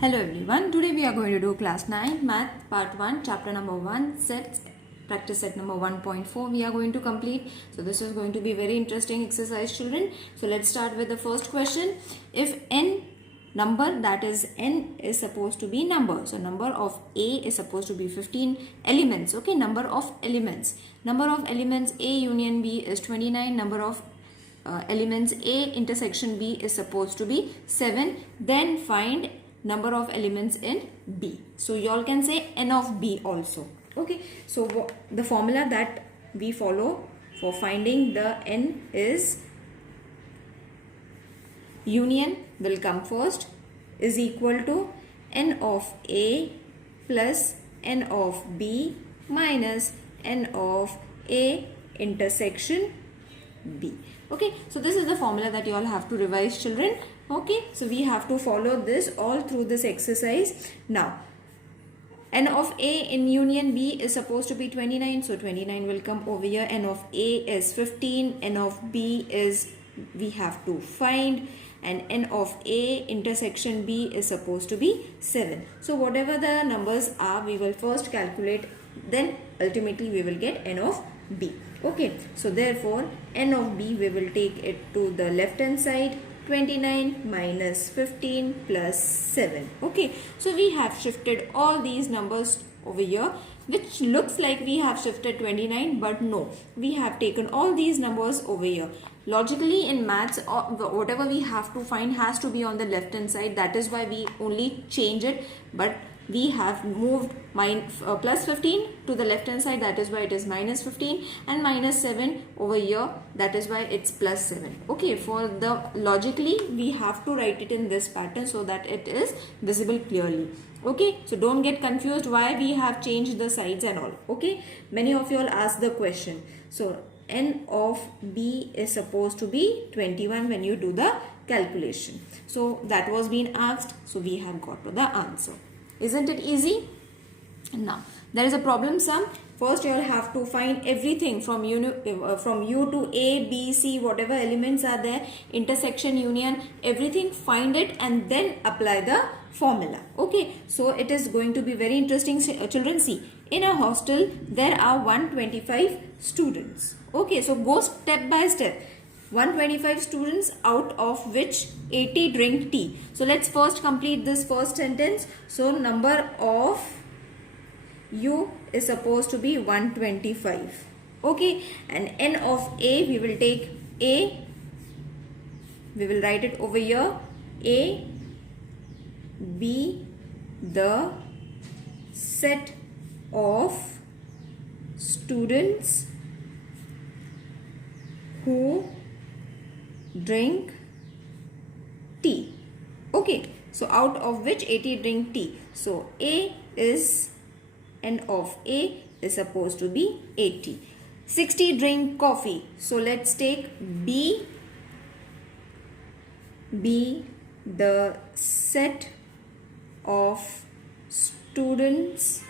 Hello everyone, today we are going to do class 9 math part 1 chapter number 1 sets practice set number 1.4 we are going to complete. So this is going to be very interesting exercise children. So let's start with the first question. If n number, that is n is supposed to be number, so number of a is supposed to be 15 elements. Okay, number of elements a union b is 29. Number of elements a intersection b is supposed to be 7. Then find number of elements in B. So you all can say n of B also. Okay, so the formula that we follow for finding the n is union will come first is equal to n of A plus n of B minus n of A intersection B. Okay, so this is the formula that you all have to revise, children. Okay, so we have to follow this all through this exercise. Now, n of A in union B is supposed to be 29. So 29 will come over here. N of A is 15. N of B is we have to find. And n of A intersection B is supposed to be 7. So whatever the numbers are, we will first calculate. Then ultimately we will get n of B. Okay, so therefore n of B, we will take it to the left hand side. 29 minus 15 plus 7. Okay, so we have shifted all these numbers over here, which looks like we have shifted 29, but no, we have taken all these numbers over here. Logically in maths, whatever we have to find has to be on the left hand side. That is why we only change it, but we have moved plus 15 to the left hand side. That is why it is minus 15, and minus 7 over here. That is why it's plus 7. Okay, for the logically we have to write it in this pattern so that it is visible clearly. Okay, so don't get confused why we have changed the sides and all. Okay, many of you all ask the question. So n of B is supposed to be 21 when you do the calculation. So that was being asked, so we have got to the answer. Isn't it easy? Now, there is a problem sum. First, you will have to find everything from U to A, B, C, whatever elements are there, intersection, union, everything, find it and then apply the formula. Okay, so it is going to be very interesting, children. See, in a hostel, there are 125 students. Okay, so go step by step. 125 students, out of which 80 drink tea. So let's first complete this first sentence. So number of U is supposed to be 125. Okay, and n of A, we will take A, we will write it over here. A, B, the set of students who drink tea. Okay, so out of which 80 drink tea. So A is, n of A is supposed to be 80. 60 drink coffee. So let's take B, the set of students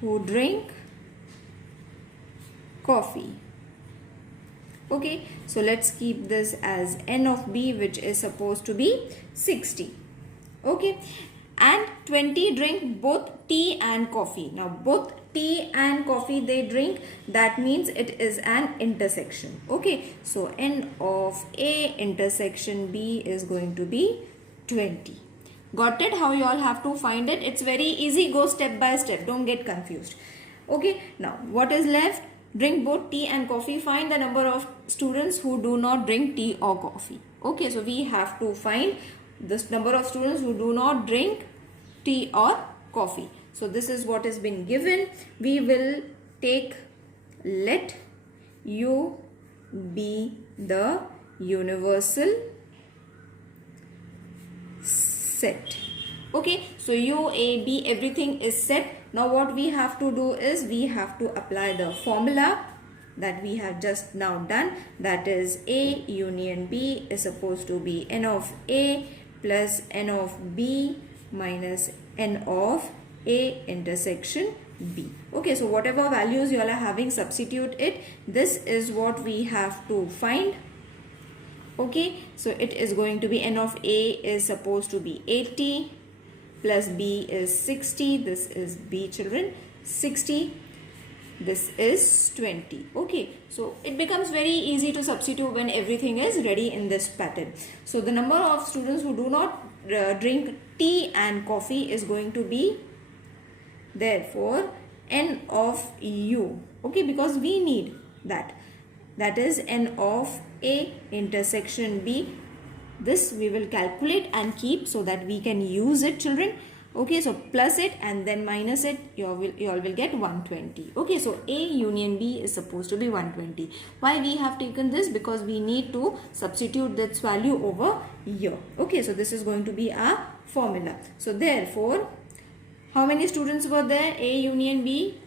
who drink coffee. Okay, so let's keep this as n of B, which is supposed to be 60. Okay, and 20 drink both tea and coffee. Now both tea and coffee they drink, that means it is an intersection. Okay, so n of A intersection B is going to be 20. Got it? How you all have to find it? It's very easy. Go step by step. Don't get confused. Okay, now what is left? Drink both tea and coffee. Find the number of students who do not drink tea or coffee. Okay, so we have to find this number of students who do not drink tea or coffee. So this is what has been given. We will take let U be the universal set. Okay, so U, A, B, everything is set. Now what we have to do is we have to apply the formula that we have just now done. That is A union B is supposed to be n of A plus n of B minus n of A intersection B. Okay, so whatever values you all are having, substitute it. This is what we have to find. Okay, so it is going to be n of A is supposed to be 80 plus B is 60. This is B, children, 60. This is 20. Okay, so it becomes very easy to substitute when everything is ready in this pattern. So the number of students who do not drink tea and coffee is going to be therefore n of U. Okay, because we need that. That is n of A intersection B. This we will calculate and keep so that we can use it, children. Okay, so plus it and then minus it, you all will get 120. Okay, so A union B is supposed to be 120. Why we have taken this? Because we need to substitute this value over here. Okay, so this is going to be our formula. So therefore, how many students were there? A union B,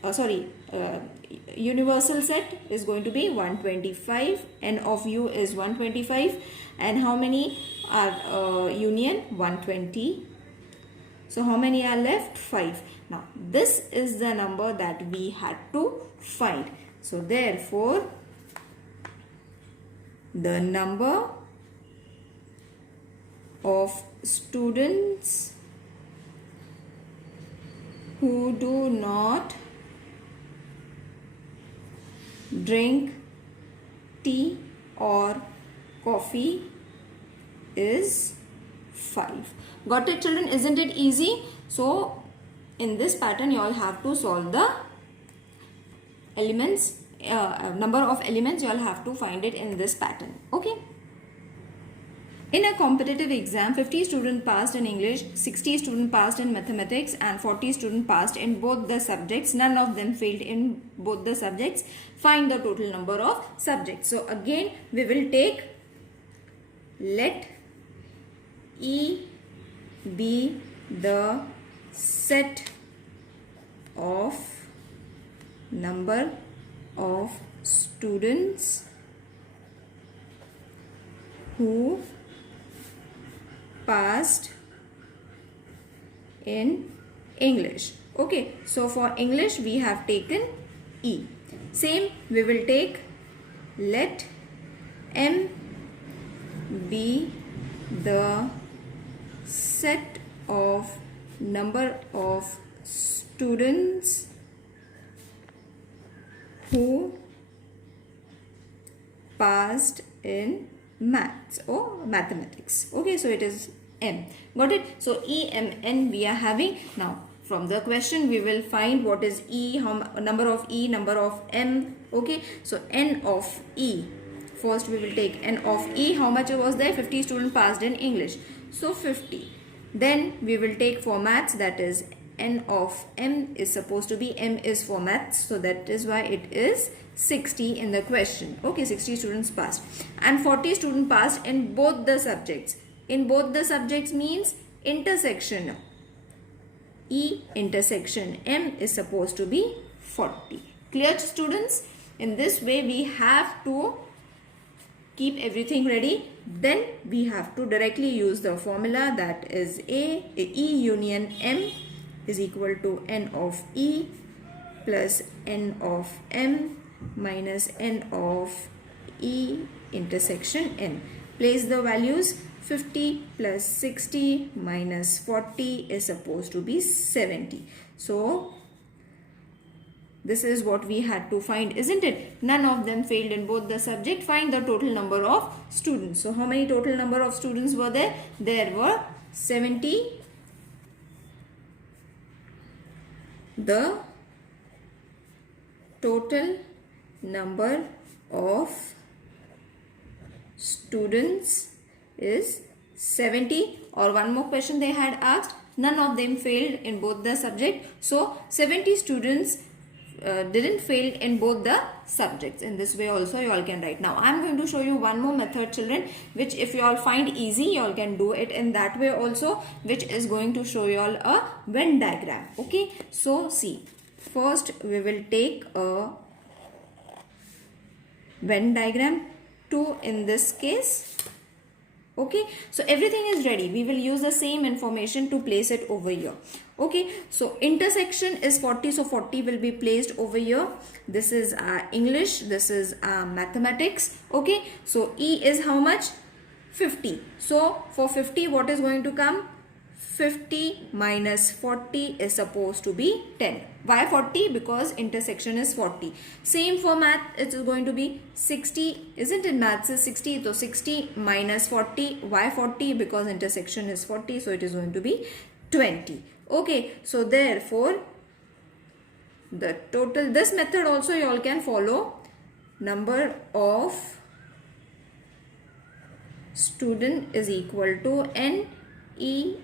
universal set is going to be 125. N of U is 125. And how many are union? 120. So how many are left? 5. Now this is the number that we had to find. So therefore the number of students who do not drink tea or coffee is 5. Got it, children? Isn't it easy? So in this pattern you all have to solve the elements, number of elements. You all have to find it in this pattern. Okay. In a competitive exam, 50 students passed in English, 60 students passed in mathematics and 40 students passed in both the subjects. None of them failed in both the subjects. Find the total number of subjects. So again we will take, let E be the set of number of students who passed in English. Okay, so for English we have taken E. Same we will take, let M be the set of number of students who passed in maths or mathematics. Okay, so it is M. Got it? So E, M, N we are having. Now from the question we will find what is E, number of E, number of M. Okay, so N of E. First we will take N of E. How much was there? 50 students passed in English. So 50. Then we will take for maths, that is N of M is supposed to be, M is for maths. So that is why it is 60 in the question. Okay, 60 students passed. And 40 students passed in both the subjects. In both the subjects means intersection. E intersection M is supposed to be 40. Clear, students? In this way we have to keep everything ready. Then we have to directly use the formula, that is E union M is equal to N of E plus N of M minus N of E intersection N. Place the values. 50 plus 60 minus 40 is supposed to be 70. So this is what we had to find, isn't it? None of them failed in both the subject. Find the total number of students. So how many total number of students were there? There were 70. The total number of students is 70. Or one more question they had asked, none of them failed in both the subject. So 70 students didn't fail in both the subjects. In this way also you all can write. Now I am going to show you one more method, children, which if you all find easy, you all can do it in that way also, which is going to show you all a Venn diagram. Okay, so see, first we will take a Venn diagram 2 in this case. Okay, so everything is ready. We will use the same information to place it over here. Okay, so intersection is 40, so 40 will be placed over here. This is English, this is mathematics. Okay, so E is how much? 50. So for 50, what is going to come? 50 minus 40 is supposed to be 10. Why 40? Because intersection is 40. Same for math, it is going to be 60. Isn't it? Maths is 60. So 60 minus 40. Why 40? Because intersection is 40. So it is going to be 20. Okay. So therefore, the total, this method also you all can follow. Number of student is equal to N E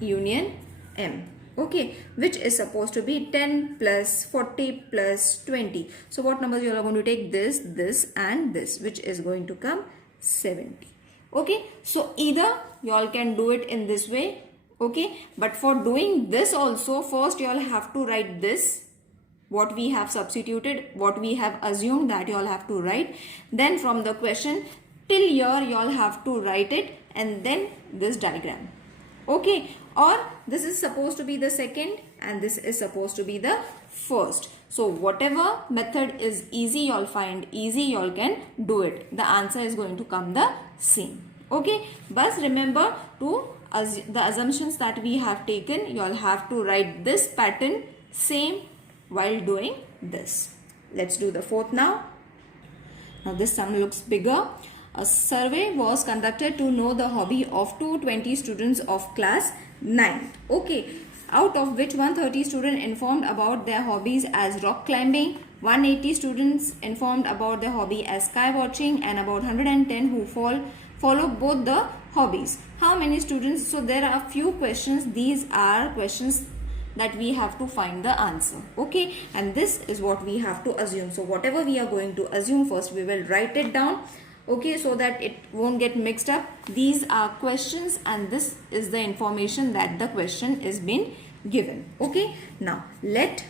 union M. Okay, which is supposed to be 10 plus 40 plus 20. So what numbers you are going to take? This and this, which is going to come 70. Okay, so either you all can do it in this way. Okay, but for doing this also, first you all have to write this, what we have substituted, what we have assumed, that you all have to write. Then from the question till here you all have to write it, and then this diagram. Okay, or this is supposed to be the second and this is supposed to be the first. So whatever method is easy, you all find easy, you all can do it. The answer is going to come the same. Okay, but remember to the assumptions that we have taken, you all have to write this pattern same while doing this. Let's do the fourth now. Now this sum looks bigger. A survey was conducted to know the hobby of 220 students of class 9. Okay, out of which 130 students informed about their hobbies as rock climbing, 180 students informed about their hobby as sky watching, and about 110 who follow both the hobbies. How many students? So there are few questions. These are questions that we have to find the answer. Okay, and this is what we have to assume. So whatever we are going to assume, first we will write it down. Okay, so that it won't get mixed up. These are questions and this is the information that the question is being given. Okay, now let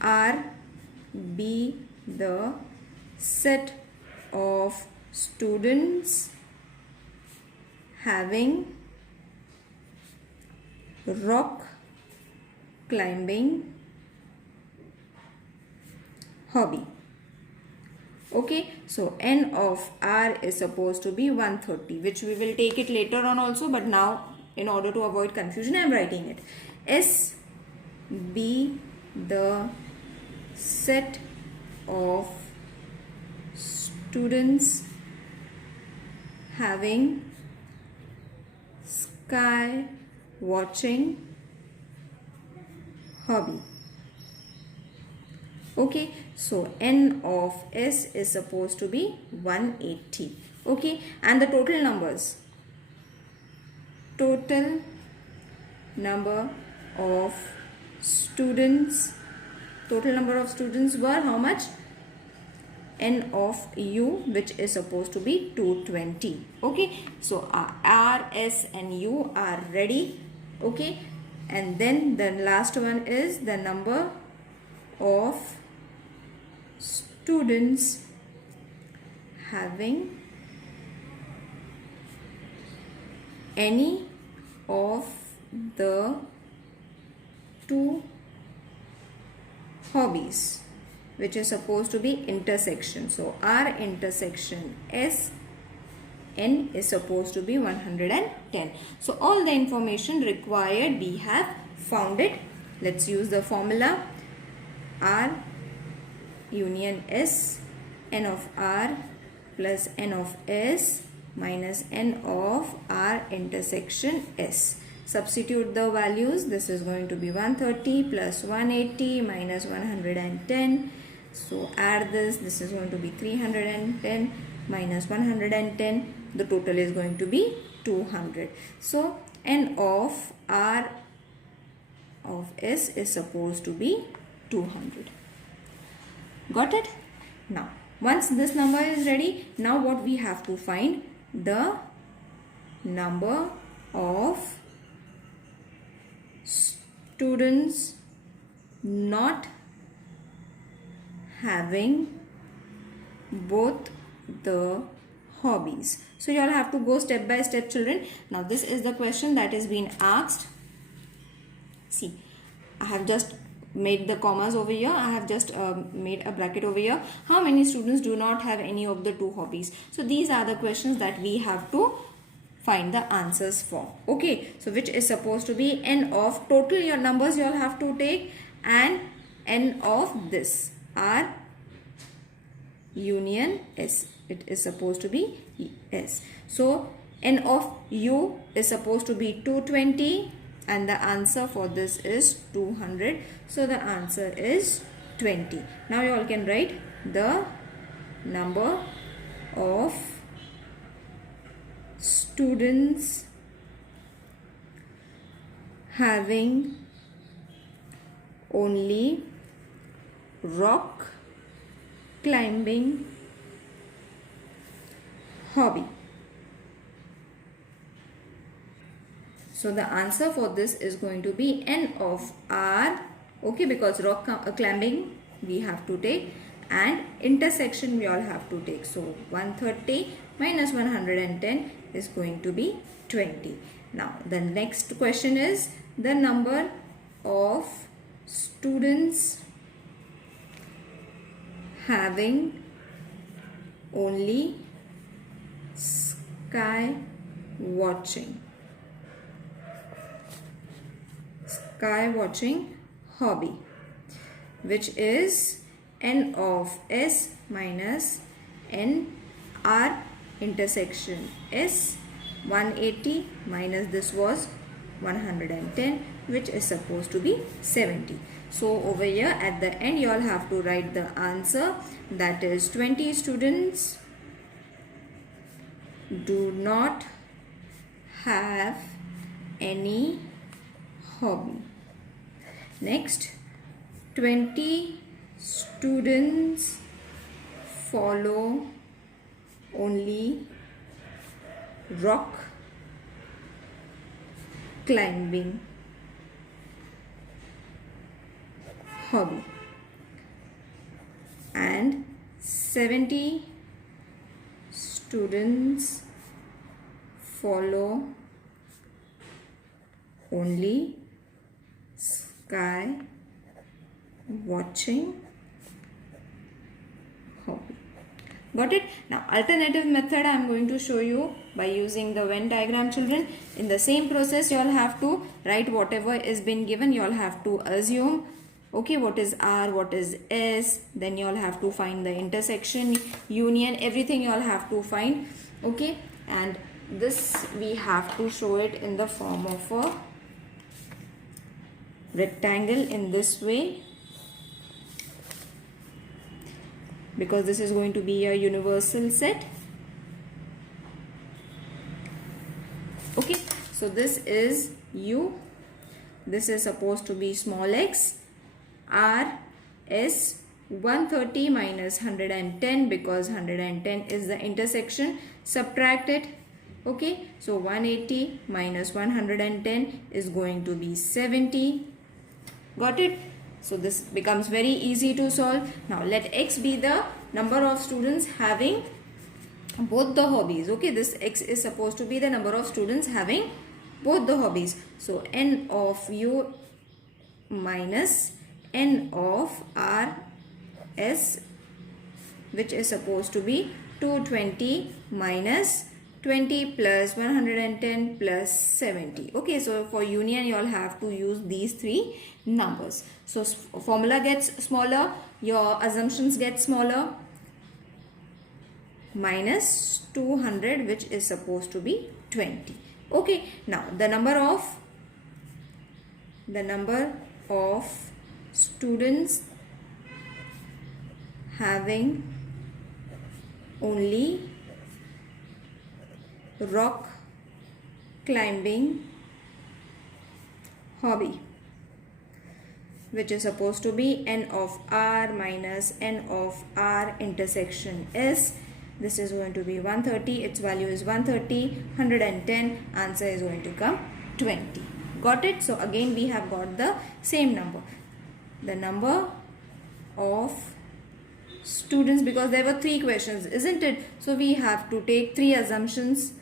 R be the set of students having rock climbing hobby. Okay, so N of R is supposed to be 130, which we will take it later on also, but now in order to avoid confusion I am writing it. S be the set of students having sky watching hobby. Okay, so N of S is supposed to be 180. Okay, and the total numbers. Total number of students. Total number of students were how much? N of U, which is supposed to be 220. Okay, so R, S and U are ready. Okay, and then the last one is the number of students having any of the two hobbies, which is supposed to be intersection. So R intersection S N is supposed to be 110. So all the information required we have found it. Let's use the formula. R union S, N of R plus N of S minus N of R intersection S. Substitute the values. This is going to be 130 plus 180 minus 110. So add this. This is going to be 310 minus 110. The total is going to be 200. So N of R of S is supposed to be 200. Got it? Now once this number is ready, now what we have to find? The number of students not having both the hobbies. So you all have to go step by step, children. Now this is the question that is being asked. See, I have just made the commas over here. I have just made a bracket over here. How many students do not have any of the two hobbies? So these are the questions that we have to find the answers for. Okay, so which is supposed to be n of total your numbers you all have to take, and n of this R union S. It is supposed to be S. So n of U is supposed to be 220, and the answer for this is 200. So the answer is 20. Now you all can write the number of students having only rock climbing hobby. So the answer for this is going to be n of R, okay, because rock climbing we have to take and intersection we all have to take. So 130 minus 110 is going to be 20. Now the next question is the number of students having only sky watching hobby, which is n of S minus n R intersection S. 180 minus this was 110, which is supposed to be 70. So over here at the end you all have to write the answer, that is 20 students do not have any hobby. Next, 20 students follow only rock climbing hobby, and 70 students follow only sky watching hobby. Got it? Now alternative method I am going to show you by using the Venn diagram, children. In the same process you all have to write whatever is been given. You all have to assume, okay, what is R, what is S, then you all have to find the intersection, union, everything you all have to find, okay, and this we have to show it in the form of a rectangle in this way, because this is going to be a universal set. Okay, so this is U, this is supposed to be small x, R, S, 130 minus 110, because 110 is the intersection, subtract it. Okay, so 180 minus 110 is going to be 70. Got it? So this becomes very easy to solve. Now let x be the number of students having both the hobbies. Okay, this x is supposed to be the number of students having both the hobbies. So n of U minus n of R S, which is supposed to be 220 minus 20 plus 110 plus 70. Okay, so for union you all have to use these three numbers. So formula gets smaller, your assumptions get smaller, minus 200, which is supposed to be 20. Okay, now the number of students having only rock climbing hobby, which is supposed to be n of R minus n of R intersection S. This is going to be 130, its value is 130, 110, answer is going to come 20. Got it? So again we have got the same number. The number of students, because there were three questions, isn't it? So we have to take three assumptions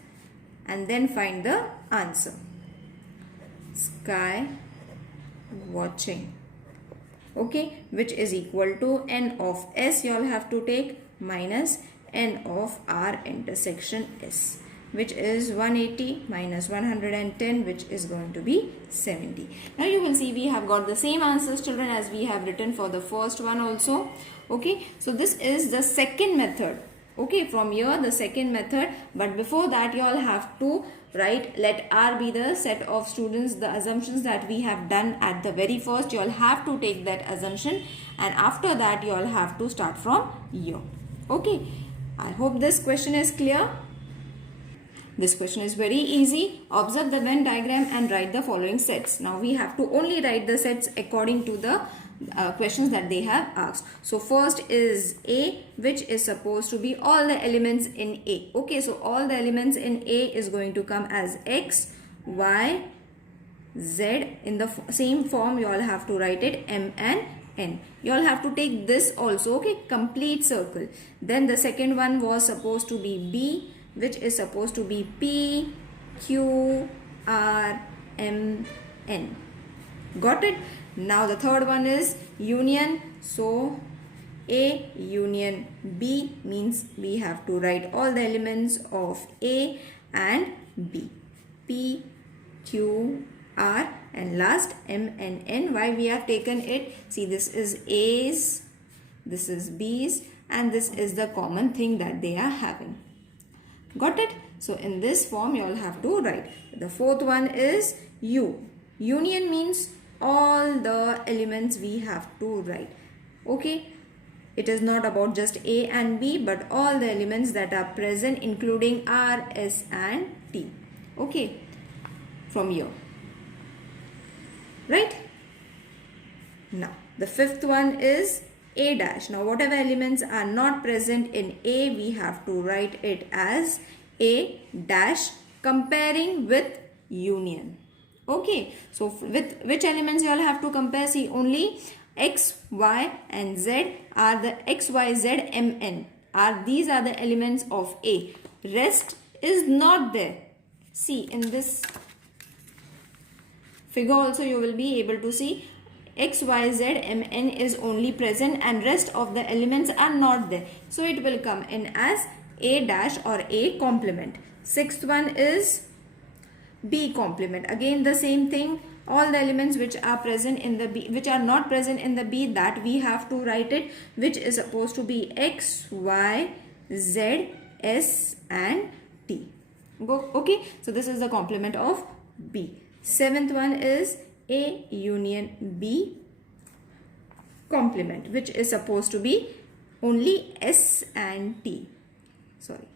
and then find the answer. Sky watching Okay, which is equal to n of S you all have to take minus n of R intersection S, which is 180 minus 110, which is going to be 70. Now you will see we have got the same answers, children, as we have written for the first one also. Okay, so this is the second method. Okay, from here the second method, but before that you all have to write let R be the set of students, the assumptions that we have done at the very first. You all have to take that assumption, and after that you all have to start from here. Okay, I hope this question is clear. This question is very easy. Observe the Venn diagram and write the following sets. Now we have to only write the sets according to the questions that they have asked. So first is A, which is supposed to be all the elements in A. Okay, so all the elements in A is going to come as X, Y, Z. In the same form you all have to write it M and N. You all have to take this also. Okay, complete circle. Then the second one was supposed to be B, which is supposed to be P, Q, R, M, N. Got it? Now the third one is union. So A union B means we have to write all the elements of A and B. P, Q, R, and last M and N. Why we have taken it? See, this is A's, this is B's, and this is the common thing that they are having. Got it? So in this form you all have to write. The fourth one is U. Union means all the elements we have to write. Okay, it is not about just A and B, but all the elements that are present, including R, S and T. Okay, from here. Right? Now the fifth one is A dash. Now whatever elements are not present in A, we have to write it as A dash, comparing with union. Okay, so with which elements you all have to compare? See, only X, Y and Z are the X, Y, Z, M, N. These are the elements of A. Rest is not there. See, in this figure also you will be able to see X, Y, Z, M, N is only present and rest of the elements are not there. So it will come in as A dash or A complement. Sixth one is B complement. Again the same thing. All the elements which are present in the B, which are not present in the B, that we have to write it, which is supposed to be X, Y, Z, S and T. Okay, so this is the complement of B. Seventh one is A union B complement, which is supposed to be only S and T. Sorry.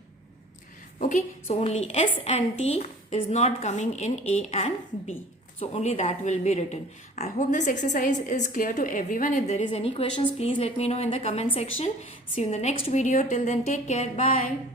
Okay, so only S and T is not coming in A and B. So only that will be written. I hope this exercise is clear to everyone. If there is any questions, please let me know in the comment section. See you in the next video. Till then, take care. Bye.